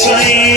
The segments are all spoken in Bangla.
Sai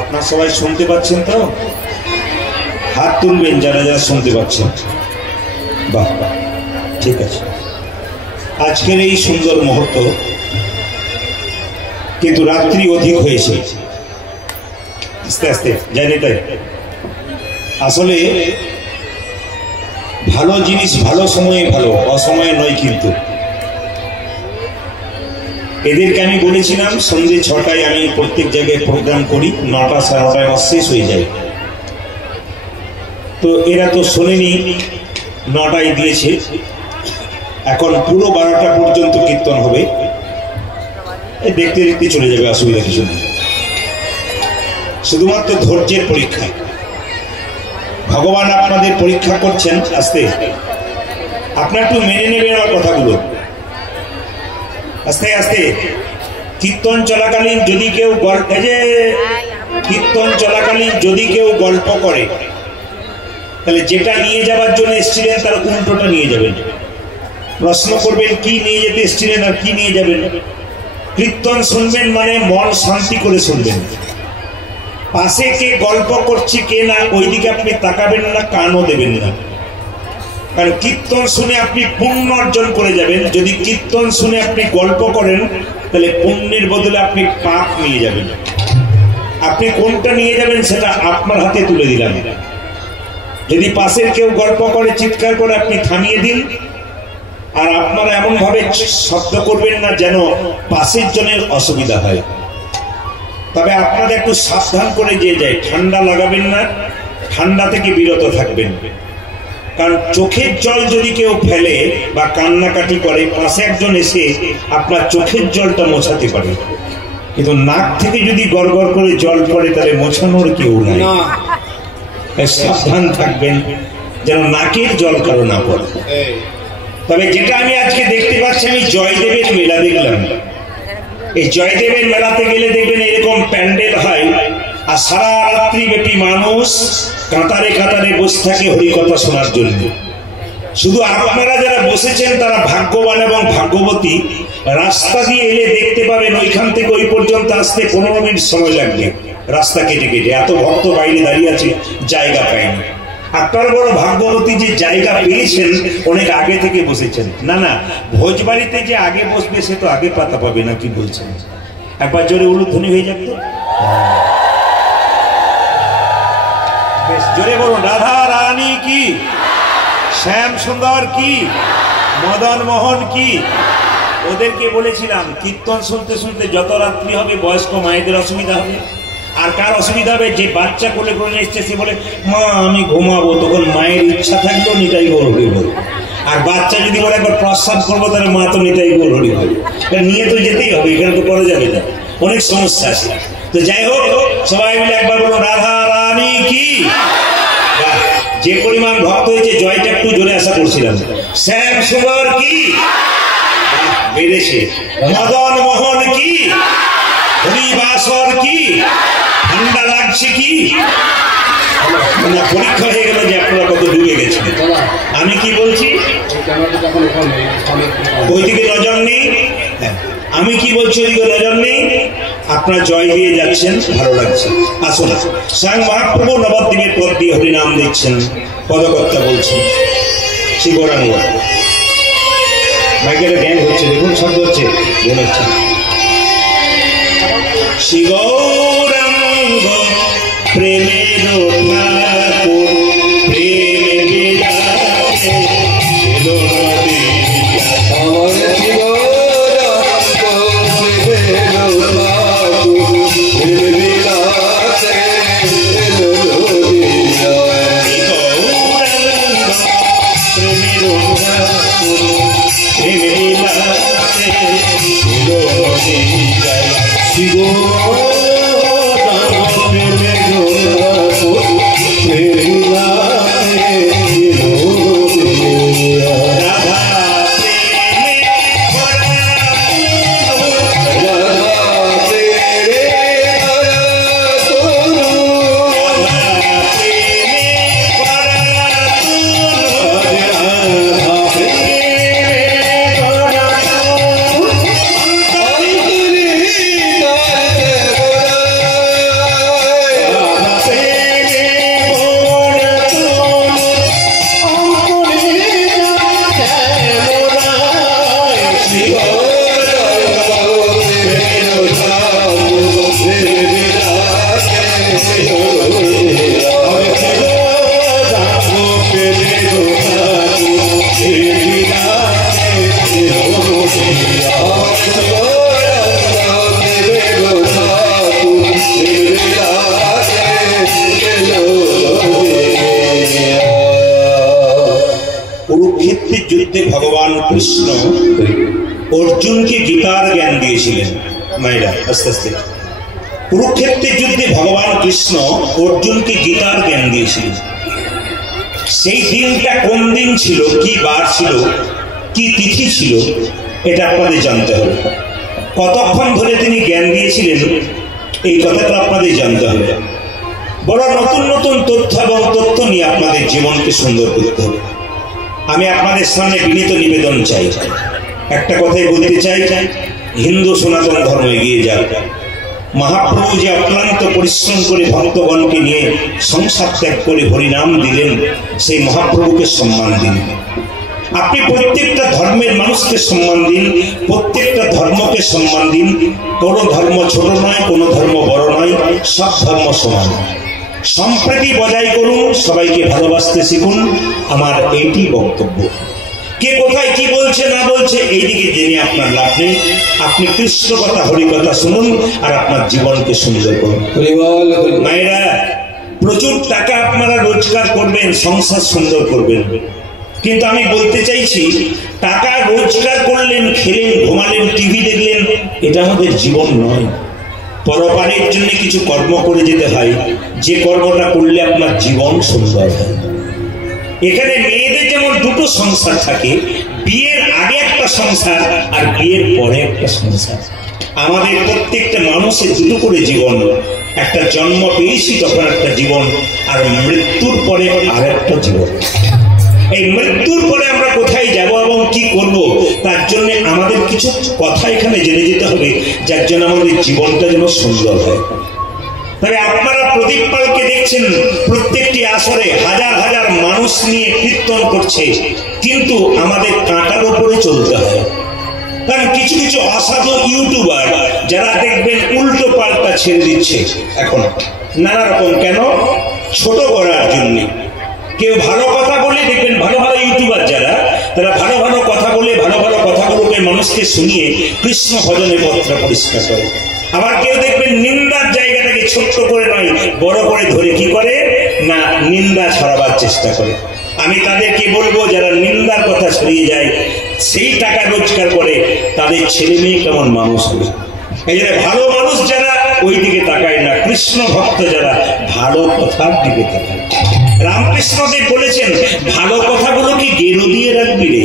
আপনারা সবাই শুনতে পাচ্ছেন তো? হাত তুলবেন যারা যারা শুনতে পাচ্ছেন। বাহ বাহ, ঠিক আছে। আজকের এই সুন্দর মুহূর্ত, কিন্তু রাত্রি অধিক হয়েছে। আস্তে আস্তে জানি তাই। আসলে ভালো জিনিস ভালো সময়ে ভালো, অসময়ে নয়। কিন্তু এদেরকে আমি বলেছিলাম সন্ধ্যে 6টায় আমি প্রত্যেক জায়গায় প্রোগ্রাম করি, 9টা সাড়ে 9টায় আমার শেষ হয়ে যায়। তো এরা তো শোনেনি, 9টায় দিয়েছে। এখন পুরো 12টা পর্যন্ত কীর্তন হবে। দেখতে দেখতে চলে যাবে, অসুবিধা কিছু নেই। শুধুমাত্র ধৈর্যের পরীক্ষা। ভগবান আপনাদের পরীক্ষা করছেন। আস্তে আপনার একটু মেনে নেবেন আমার কথাগুলো, আস্তে আস্তে। কীর্তন চলাকালীন যদি কেউ গল্প করে, তাহলে যেটা নিয়ে যাওয়ার জন্য এসেছিলেন তার উল্টোটা নিয়ে যাবেন। প্রশ্ন করবেন কি নিয়ে যেতে এসেছিলেন আর কি নিয়ে যাবেন। কীর্তন শুনবেন মানে মন শান্তি করে শুনবেন। পাশে কে গল্প করছে কে না ওইদিকে আপনি তাকাবেন না, কানও দেবেন না। কারণ কীর্তন শুনে আপনি পুণ্য অর্জন করে যাবেন। যদি কীর্তন শুনে আপনি গল্প করেন তাহলে পুণ্যের বদলে আপনি পাপ নিয়ে যাবেন। আপনি কোনটা নিয়ে যাবেন সেটা আপনার হাতে তুলে দিলাম। যদি পাশের কেউ গল্প করে চিৎকার করে আপনি থামিয়ে দিন, আর আপনারা এমন ভাবে শব্দ করবেন না যেন পাশের জনের অসুবিধা হয়। তবে আপনাদের একটু সাবধান করে যে যায়, ঠান্ডা লাগাবেন না, ঠান্ডা থেকে বিরত থাকবেন। কারণ চোখের জল যদি কেউ ফেলে বা কান্নাকাটি করে, পাশে একজন এসে আপনার চোখের জলটা মোছাতে পারে, কিন্তু নাক থেকে যদি গড়গড় করে জল পড়ে তাহলে মোছানোর কেউ নাই। সাবধান থাকবেন যেন নাকের জল কারো না পড়ে। তবে যেটা আমি আজকে দেখতে পাচ্ছি, আমি জয়দেবের মেলা দেখলাম। এই জয়দেবের মেলাতে গেলে দেখবেন এরকম প্যান্ডেল হয়, আর সারা রাত্রি ব্যাপী মানুষ কাতারে কাতারে বসে থাকে হরিকথা শোনার জন্য। শুধু আপনারা যারা বসেছেন তারা ভাগ্যবান এবং ভাগ্যবতী। রাস্তা দিয়ে এলে দেখতে পাবেন ওইখান থেকে ওই পর্যন্ত আসতে 15 মিনিট সময় লাগবে, রাস্তা কেটে কেটে। এত ভক্ত বাইরে দাঁড়িয়ে আছে, জায়গা পায়নি। আপনার বড় ভাগ্যবতী যে জায়গা পেয়েছেন, অনেক আগে থেকে বসেছেন। না না, ভোজবাড়িতে যে আগে বসবে সে তো আগে পাতা পাবে না। কি বলছেন? একবার জোরে উলুধ্বনি হয়ে যাক তো, বেশ জোরে বলুন। রাধা রানী কি, শ্যাম সুন্দর কি, মদন মোহন কি। ওদেরকে বলেছিলাম কীর্তন শুনতে শুনতে যত রাত্রি হবে বয়স্ক মায়েদের অসুবিধা হবে। আর কার অসুবিধা হবে? যে বাচ্চা কোলে কোলে এসছে সে বলে মা আমি ঘুমাবো, তখন মায়ের ইচ্ছা থাকলেও নিতাই গৌর হরি বল। আর বাচ্চা যদি বলে একবার প্রস্রাব করবো তাহলে মা তো নিতাই গৌর হরি বল। নিয়ে তো যেতেই হবে, এখানে তো করা যাবে না, অনেক সমস্যা আছে। তো যাই হোক, সবাই মিলে একবার বলুন রাধা রানী কি। যে পরিমাণ ভক্ত হয়েছে, জয়টা একটু জোরে আশা করছিলাম। শ্যাম সুন্দর কি, বেড়েছে। মদন মোহন কি, হরিবাসর কি, ঠান্ডা লাগছে কি। পরীক্ষা হয়ে গেল যে আপনারা কত ডুবে গেছেন। আমি কি বলছি, ওইদিকে নজর নেই। আমি কি বলছি, ওইদিকে নজর নেই। আপনারা জয় দিয়ে যাচ্ছেন, ভালো লাগছে। আসুন, স্বয়ং মহাপ্রভু নবদ্বীপের পদ দিয়ে হরিনাম দিচ্ছেন, পদকর্তা বলছেন শ্রী গৌরাঙ্গ। মাইকেলে জ্ঞান হচ্ছে, দেখুন শব্দ হচ্ছে, জ্ঞান হচ্ছে। শ্রী গৌরাঙ্গ প্রেমের ঠাকুর, প্রেমে বিলাসে এলো নদিয়া। আমার শ্রী গৌরাঙ্গ প্রেমের ঠাকুর, প্রেমে বিলাসে এলো নদিয়া। শ্রী গৌরাঙ্গ প্রেমের ঠাকুর, প্রেমে বিলাসে এলো নদিয়া। শ্রী গৌরাঙ্গ প্রেমের ঠাকুর, প্রেমে বিলাসে এলো নদিয়া। রাধা প্রেমে ভরা কুরুক্ষেত্রের যুদ্ধে ভগবান কৃষ্ণ অর্জুনকে গীতার জ্ঞান দিয়েছিলেন। মায়েরা আস্তে আস্তে। কুরুক্ষেত্রের যুদ্ধে ভগবান কৃষ্ণ অর্জুনকে গীতার জ্ঞান দিয়েছিলেন। সেই দিনটা কোন দিন ছিল, কি বার ছিল, কি তিথি ছিল, এটা আপনাদের জানতে হবে। কতক্ষণ ধরে তিনি জ্ঞান দিয়েছিলেন এই কথাটা আপনাদের জানতে হবে। বড় নতুন নতুন তথ্য এবং তথ্য নিয়ে আপনাদের জীবনকে সুন্দর করতে হবে। আমি আপনাদের সামনে বিনীত নিবেদন চাই, একটা কথাই বলতে চাই, হিন্দু সনাতন ধর্ম এগিয়ে যাক। মহাপ্রভু যে অক্লান্ত পরিশ্রম করে ভক্তগণকে নিয়ে সংসার ত্যাগ করে হরিনাম দিলেন, সেই মহাপ্রভুকে সম্মান দিন। আপনি প্রত্যেকটা ধর্মের মানুষকে সম্মান দিন, প্রত্যেকটা ধর্মকে সম্মান দিন। কোনো ধর্ম ছোট নয়, কোনো ধর্ম বড় নয়, সব ধর্ম সমান। সম্প্রীতি বজায় করুন, সবাইকে ভালোবাসতে শিখুন। আমার এইটি বক্তব্য। কে কোথায় কি বলছে না বলছে এইদিকে জেনে আপনার লাভ নেই। আপনি কৃষ্ণ কথা হরি কথা শুনুন আর আপনার জীবনকে সুন্দর করুন। মায়েরা, প্রচুর টাকা আপনারা রোজগার করবেন, সংসার সুন্দর করবেন, কিন্তু আমি বলতে চাইছি টাকা রোজগার করলেন, খেলেন, ঘুমালেন, টিভি দেখলেন, এটা আমাদের জীবন নয়। পরপারের জন্য কিছু কর্ম করে যেতে হয়, যে কর্মটা করলে আপনার জীবন সুন্দর হয়। এখানে মেয়েদের যেমন দুটো সংসার থাকে, বিয়ের আগে একটা সংসার আর বিয়ের পরে একটা সংসার। আমাদের প্রত্যেকটা মানুষের দুটো করে জীবন। একটা জন্ম পেয়েছি তখন একটা জীবন, আর মৃত্যুর পরে আর একটা জীবন। এই মৃত্যুর পরে আমরা কোথায় যাব এবং কি করব, তার জন্য আমাদের কিছু কথা এখানে জেনে যেতে হবে, যার জন্য আমাদের জীবনটা যেন সুন্দর হয়। তবে আপনারা প্রদীপ পালকে দেখছেন প্রত্যেকটি আসরে হাজার হাজার মানুষ নিয়ে কীর্তন করছে, কিন্তু আমাদের কাঁটার উপরে চলতে হয়। কারণ কিছু কিছু অসাধু ইউটিউবার যারা দেখবেন উল্টো পাল্টা ছেড়ে দিচ্ছে এখন নানা রকম, কেন? ছোট করার জন্য। কেউ ভালো কথা বলে দেখবেন, ভালো ভালো ইউটিউবার যারা, তারা ভালো ভালো কথা বলে ভালো ভালো কথাগুলোকে মানুষকে শুনিয়ে কৃষ্ণ ভজনের পথটা পরিষ্কার করে। আবার কেউ দেখবেন নিন্দার জায়গাটাকে ছোট্ট করে নয়, বড় করে ধরে কি করে না নিন্দা ছড়াবার চেষ্টা করে। আমি তাদেরকে বলবো, যারা নিন্দার কথা ছড়িয়ে যায়, সেই টাকা রোজগার করে, তাদের ছেলে মেয়ে কেমন মানুষ হবে। এই জন্য ভালো মানুষ যারা ওই দিকে তাকায় না, কৃষ্ণ ভক্ত যারা ভালো কথার দিকে তাকায়। রামকৃষ্ণদেব বলেছেন, ভালো কথাগুলো কি গেরু দিয়ে রাখবি রে।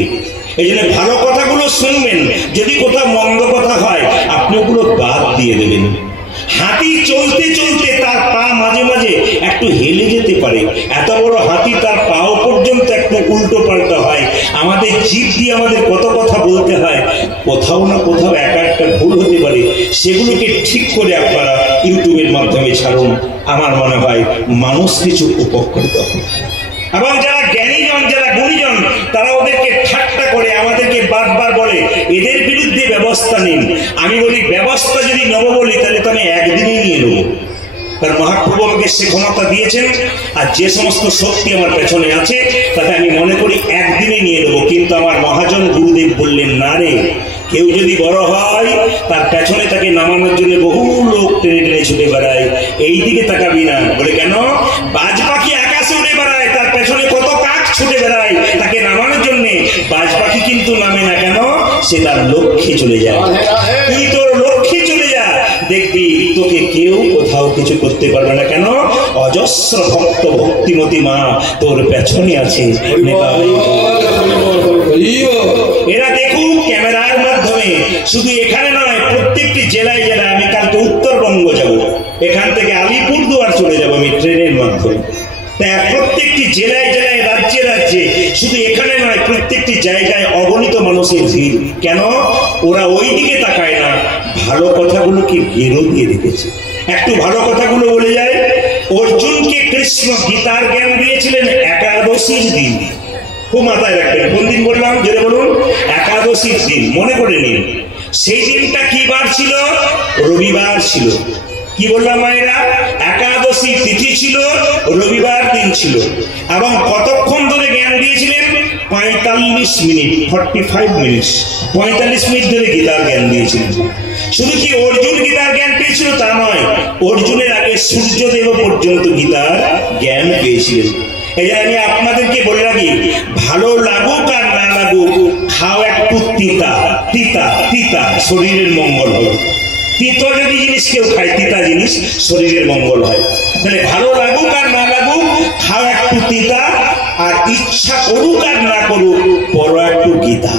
এই জন্য ভালো কথাগুলো শুনবেন, যদি কোথাও মন্দ কথা হয় আপনি ওগুলো বাদ দিয়ে দেবেন। হাতি চলতে চলতে তার পা মাঝে মাঝে একটু হেলে যেতে পারে, এত বড় হাতি তার পাও পর্যন্ত একটু উল্টো পাল্টা হয়। আমাদের জিভ দিয়ে আমাদের কত কথা বলতে হয়, কোথাও না কোথাও একা একটা ভুল হতে পারে, সেগুলোকে ঠিক করে আপনারা ইউটিউবের মাধ্যমে ছাড়ুন। আমার মনে হয় মানুষ কিছু উপকৃত হবে। এবং যারা জ্ঞানীজন, যারা গুণীজন, তারা ওদেরকে ঠাট্টা করে আমাদেরকে বারবার বলে এদের বিরুদ্ধে ব্যবস্থা নিন। আমি বলি, ব্যবস্থা যদি নেব বলি তাহলে তো আমি একদিনেই নিয়ে নেবো, কারণ মহাপ্রভু আমাকে সে ক্ষমতা দিয়েছেন। আর যে সমস্ত শক্তি আমার পেছনে আছে তাতে আমি মনে করি একদিনে নিয়ে নেবো। কিন্তু আমার মহাজন গুরুদেব বললেন, না রে, কেউ যদি বড় হয় তার পেছনে তাকে নামানোর জন্য বহু লোক টেনে টেনে ছুটে বেড়ায়, এই দিকে তাকাবি না। বলে কেন? বাজ পাখি আকাশে উড়ে বেড়ায়, তার পেছনে কত কাক ছুটে বেড়ায় তাকে নামানোর জন্য। বাজ পাখি কিন্তু নামে না, কেন? সে তার লক্ষ্যে চলে যায়। তুই তোর লক্ষ্যে চলে যা, দেখবি তোকে কেউ কোথাও কিছু করতে পারবে না। কেন? অজস্র ভক্ত ভক্তিমতী মা তোর পেছনে আছে। এরা দেখুক ক্যামেরার মাধ্যমে, শুধু এখানে নয়, প্রত্যেকটি জেলায় জেলায়। আমি কালকে উত্তরবঙ্গ যাব, এখান থেকে আলিপুরদুয়ার চলে যাব আমি ট্রেনের মাধ্যমে। প্রত্যেকটি জেলায় জেলায়, রাজ্যে রাজ্যে, শুধু এখানে নয়, প্রত্যেকটি জায়গায় অগণিত মানুষের ভিড়। কেন? ওরা ওই দিকে তাকায় না, ভালো কথাগুলোকে গেরো দিয়ে রেখেছে। একটু ভালো কথাগুলো বলে যায়। অর্জুনকে কৃষ্ণ গীতার জ্ঞান দিয়েছিলেন একাদশীর দিন। খুব মাথায় রাখবেন, কোন দিন বললাম? যেটা বলুন, একাদশীর দিন। মনে করে নিন, সেই দিনটা কি বার ছিল? রবিবার ছিল। কি বললাম মায়েরা? একাদশী তিথি ছিল, রবিবার দিন ছিল। এবং কতক্ষণ ধরে জ্ঞান দিয়েছিলেন? 45 মিনিট, 45 মিনিটস, 45 মিনিট ধরে গীতার জ্ঞান দিয়েছিলেন। শুধু কি অর্জুন গীতার জ্ঞান পেয়েছিল তা নয়, অর্জুনের আগে সূর্যদেব পর্যন্ত গীতার জ্ঞান পেয়েছিলেন। এই আমি আপনাদেরকে বলে রাখি, ভালো লাগুক আর না লাগুক, খাও একটু তিতা তিতা তিতা, শরীরের মঙ্গল হবে। তিতো যদি জিনিস কেউ খায়, তিতা জিনিস, শরীরের মঙ্গল হয়। তাহলে ভালো লাগুক আর না লাগুক, খাও একটু তিতা, আর ইচ্ছা করুক আর না করুক, পড়ো একটু গীতা।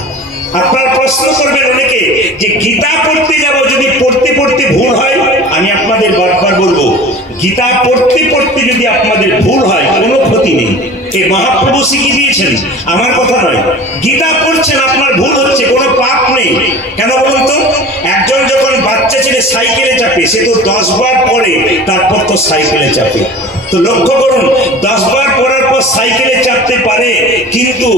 আপনার প্রশ্ন করবেন অনেকে যে গীতা পড়তে যাব, যদি পড়তে পড়তে ভুল হয়, আমি আপনাদের বারবার বলবো, গীতা পড়তে পড়তে যদি আপনাদের ভুল হয়, কোনো ক্ষতি নেই। এই মহাপ্রভু শিখিয়ে দিয়েছেন, আমার কথা নয়। গীতা পড়ছেন, আপনার ভুল হচ্ছে, কোনো পাপ নেই। কেন বলুন তো? একজন যখন বাচ্চা ছেলে সাইকেলে চাপে, সে তো 10 বার পড়ে, তারপর তো সাইকেলে চাপে। তো লক্ষ্য করুন, 10 বার পড়ার পর সাইকেলে চাপতে পারে, কিন্তু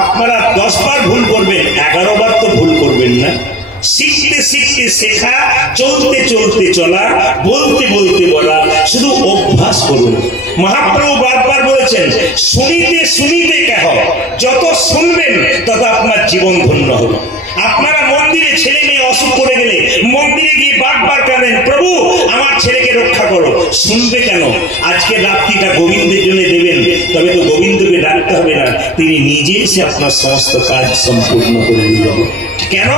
আপনারা 10 বার ভুল করবেন, 11 বার তো ভুল করবেন না। শিখতে শিখতে শেখা, চলতে চলতে চলা, বলতে বলতে বলা, শুধু অভ্যাস করুন। মহাপ্রভু বারবার বলেছেন, শুনিতে শুনিতে কেহ, যত শুনবেন তত আপনার জীবন ধন্য হবে। আপনারা মন্দিরে ছেলে মেয়ে অসুখ করে গেলে মন্দিরে গিয়ে বারবার কাঁদেন, প্রভু আমার ছেলেকে রক্ষা করো। শুনবে কেন? আজকে রাত্রিটা গোবিন্দের জন্য দেবেন, তবে তো গোবিন্দকে ডাকতে হবে না, তিনি নিজে এসে আপনার সমস্ত কাজ সম্পূর্ণ করে দিবেন। কেন?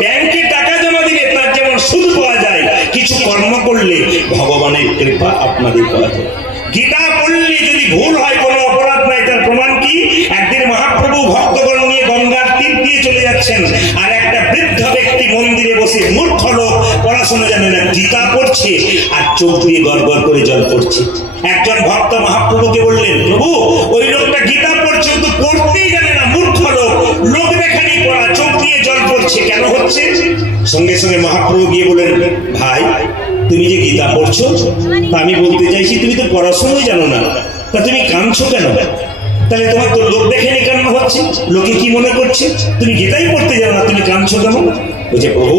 ব্যাংকে টাকা জমা দিলে তার যেমন সুদ পাওয়া যায়, কিছু কর্ম করলে ভগবানের কৃপা আপনাদের পাওয়া যায়। গীতা পড়লে যদি ভুল হয়, কোনো অপরাধ নাই। তার প্রমাণ কি? একদিন মহাপ্রভু ভক্তগণ নিয়ে গঙ্গার তীর দিয়ে চলে যাচ্ছেন, আর একটা বৃদ্ধ ব্যক্তি মন্দিরে বসে, মূর্খ লোক, পড়াশোনা জানে না, গীতা পড়ছে আর চোখ দিয়ে গড় গড় করে জল পড়ছে। একজন ভক্ত মহাপ্রভুকে বললেন, প্রভু ওই লোকটা গীতা পড়ছে, তো পড়তেই জানে না, মূর্খ লোক, লোক দেখানি পড়া, চোখ দিয়ে জল পড়ছে, কেন হচ্ছে? সঙ্গে সঙ্গে মহাপ্রভু গিয়ে বলেন, ভাই তুমি যে গীতা পড়ছো, তা আমি বলতে চাইছি তুমি তো পড়াশোনাই জানো না, তা তুমি কাঁদছো কেন? তাহলে তোমার তো লোক দেখে নি কান্না হচ্ছে, লোকে কি মনে করছে? তুমি গীতাই পড়তে জানো না, তুমি কাঁদছো কেন? বলছে, প্রভু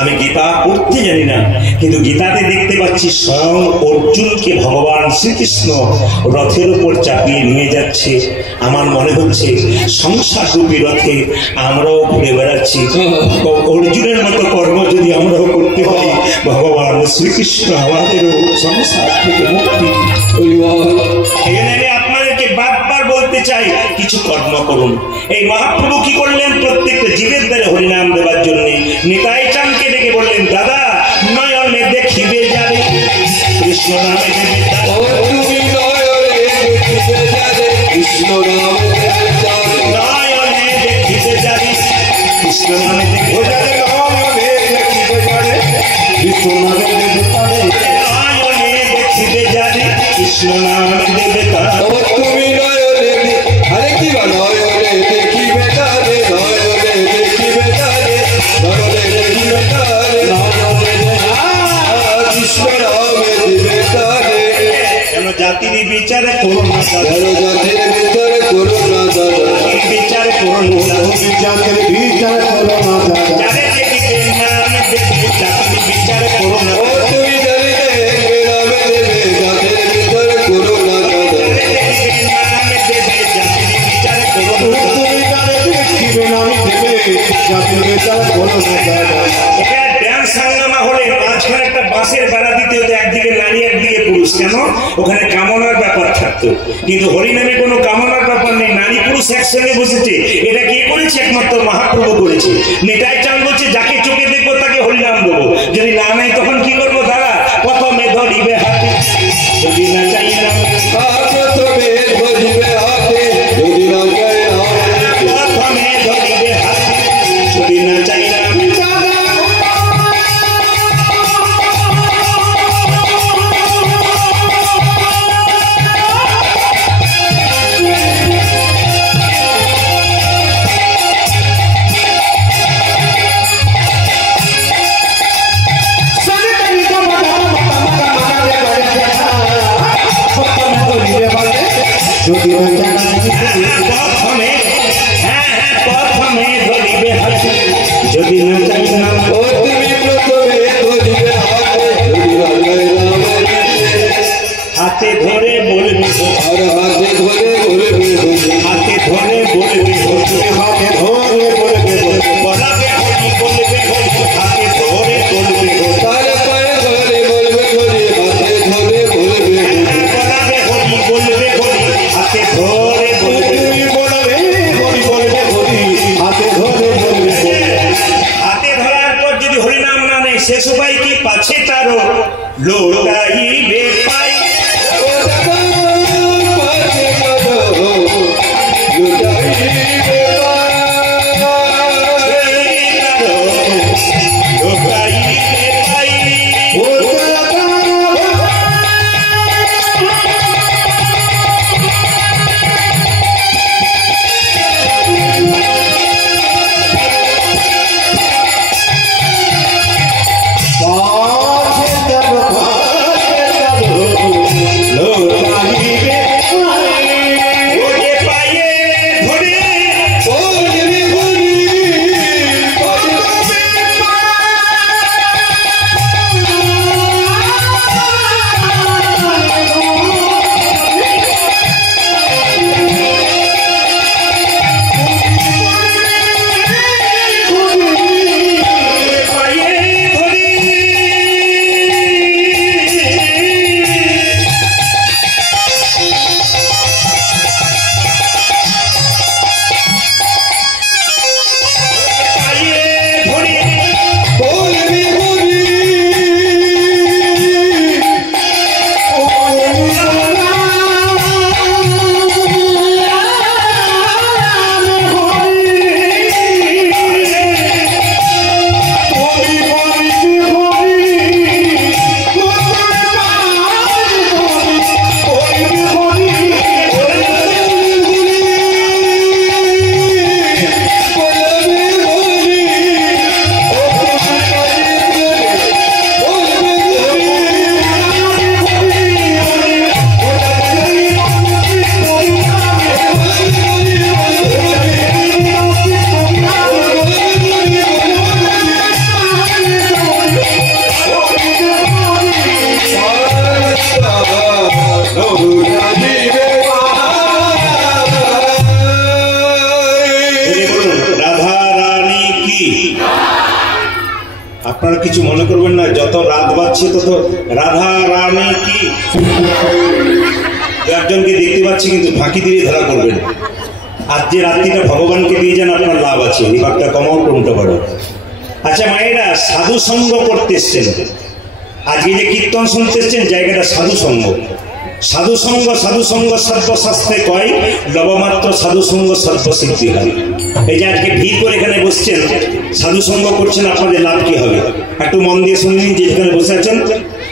আমি গীতা পড়তে জানি না, কিন্তু গীতাতে দেখতে পাচ্ছি স্বয়ং অর্জুনকে ভগবান শ্রীকৃষ্ণ রথের উপর চাপিয়ে নিয়ে যাচ্ছে। আমার মনে হচ্ছে সংসার রূপী রথে আমরাও ঘুরে বেড়াচ্ছি। অর্জুনের মতো কর্ম যদি আমরাও করতে পারি, ভগবান শ্রীকৃষ্ণ আমাদেরও সংসার থেকে মুক্তি। এখানে আপনাদেরকে বারবার বলতে চাই, কিছু কর্ম করুন। এই মহাপ্রভু কি করলেন? প্রত্যেকটা জীবের দ্বারা হরিনাম দেওয়ার জন্য নিতাই চাঁদকে ডেকে বললেন, দাদা নয়নে দেখিবে যাবে কৃষ্ণ নামে দেবে, তুমি নয়নে দেখিবে যাবে কৃষ্ণ নামে নয়নে দেখিবে যাবে কৃষ্ণ নামে দেখিবে যাবে, নয়নে দেখিবে যাবে কৃষ্ণ নামে দেবে, নয়নে দেখিবে যাবে কৃষ্ণ নামে দেবে, তুমি নয়নে, আরে কি বলো, নয়নে দেখিবে যাবে, নয়নে দেখিবে যাবে, নয়নে দেখিবে যাবে, কৃষ্ণ নামে দেবে তারে। কেন জাতির বিচার করো না, জাতির বিচার করো না, বিচার করো না, জাতির বিচার করো না, যারে দেখিবে নাম দেবে, জাতির বিচার করো না, তুমি যারে দেখবে নামে দেবে, জাতির বিচার করো না, নাম দেবে, জাতির বিচার করো না, তুমি যারে দেখিবে নাম দেবে, জাতির বিচার করো না। এটা ড্যান্স হাঙ্গামা হলে মাঝখানে একটা বাঁশের বেড়া দিতে হতো, একদিকে নারী একদিকে পুরুষ। কেন? ওখানে কামনার ব্যাপার থাকতো, কিন্তু হরিনামে কোনো কামনার ব্যাপার নেই, নারী পুরুষ একসঙ্গে বসেছে। এটা কে করেছে? একমাত্র মহাপ্রভু করেছে। নিতাই চাঁদ বলছে, যাকে চোখে দেখবো তাকে হরিনাম দেবো, যদি না নেই তখন কি করবো? দাদা প্রথমে ধরিবে হাতে, যদি না চাই না, প্রথমে ধরিবে হাতে, যদি না চাই না, প্রথমে ধরিবে হাতে, যদি না চাই না, প্রথমে ধরিবে হাতে, যদি না চাই না, তুমি প্রথমে ধরিবে হাতে, যদি না চাই না, হাতে ধরে বলবে, আর হাতে ধরে বলবে, হাতে ধরে বলবে, হাতে ধরে বলবে, বলাবে হরি বলবে হরি, হাতে ধরে বলবে, তার পায়ে ধরে বলবে হরি, হাতে ধরে বলবে, বলাবে হরি বলবে হরি, হাতে ধরে বলবে, বলবে বিশেষ উপায় কি পাছে তারও লোটাইবে পাই আপনারা কিছু মনে করবেন না, যত রাত বাজছে তত রাধা রানী কি একজনকে দেখতে পাচ্ছি, কিন্তু ফাঁকি দিয়ে ধরা করবেন। আজ যে রাত্রিটা ভগবানকে দিয়ে যান, আপনার লাভ আছে। বিভাগটা কমাও, টমটা করো। আচ্ছা মায়েরা, সাধু সঙ্গ করতে এসছেন, আজকে যে কীর্তন শুনতে এসছেন, জায়গাটা সাধু সঙ্গ। সাধু সঙ্গ সর্বশাস্ত্রে কয়, লবমাত্র সাধু সঙ্গ সর্বসিদ্ধি হয়। এই যে আজকে ভিড় করে এখানে বসছেন, সাধু সঙ্গ করছেন, আপনাদের লাভ কি হবে একটু মন দিয়ে শুনলেন। যেখানে বসে আছেন